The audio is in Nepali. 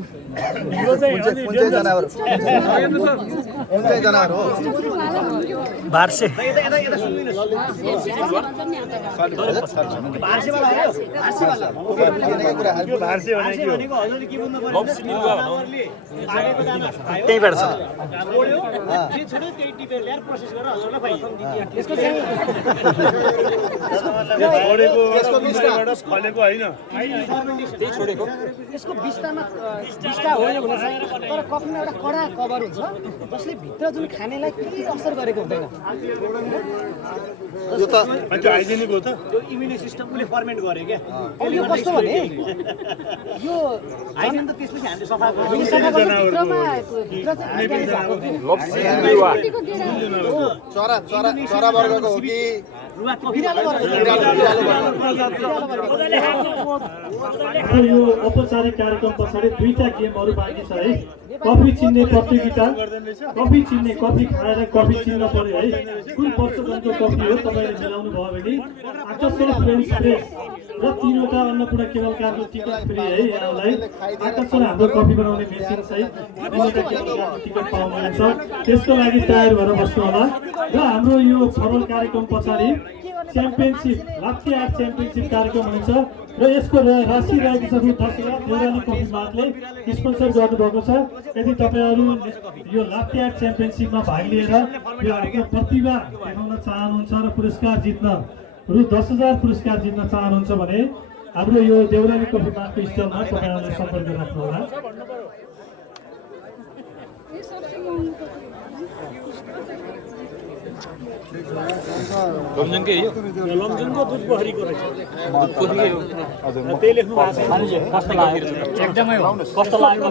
कुन चाहिँ जनावर हो बार्से त्यहीबाट छ फलेको होइन यसको बिस्तामा बिस्ता होइन भने चाहिँ तर कफीमा एउटा कडा कभर हुन्छ जसले भित्र जुन खानेलाई केही असर गरेको हुँदैन यो त हाइजेनिक हो त त्यो इम्युन सिस्टमले फर्मेन्ट गर्यो क्या यो कस्तो भने यो हाइजेन त त्यसपछि हामीले सफा गर्यो भित्र चाहिँ चरा चरा चरा वर्गको हो कि यो औपचारिक कार्यक्रम पछाडि दुईटा गेमहरू बाँकी छ है कफी चिन्ने प्रतियोगिता कफी चिन्ने कफी खाएर कफी चिन्न पर्यो है कुन वर्षको कफी हो तपाईँले मिलाउनु भयो भने आकर्षण फ्रेन्च प्रेस र 3वटा अन्नपूर्ण केवल कारको टिकट फ्री है यहाँलाई आकर्षण हाम्रो कफी बनाउने मेसिन सहित 3वटा केवल कारको टिकट पाउनुहुन्छ त्यसको लागि तयार भएर बस्नु होला र हाम्रो यो छलफल कार्यक्रम पछाडि च्याम्पियनसिप लाप्चे आर्ट च्याम्पियनसिप कार्यक्रम हुन्छ र यसको राशि रहेको छ रु 10,000 देउराली कफी मार्टले स्पोन्सर गर्नुभएको छ यदि तपाईँहरू यो लाप्चे आर्ट च्याम्पियनसिपमा भाग लिएर यो आफ्नो प्रतिभा देखाउन चाहनुहुन्छ र पुरस्कार जित्न रु 10,000 पुरस्कार जित्न चाहनुहुन्छ भने हाम्रो यो देउराली कफी मार्टको स्टलमा तपाईँहरूले सम्पर्क राख्नुहोला लमजुङकै हो लमजुङको दुध पोखरीको रहेछ कोहीकै हो त्यही लेख्नु भएको छ कस्तो लाग्यो एकदमै हो कस्तो लाग्यो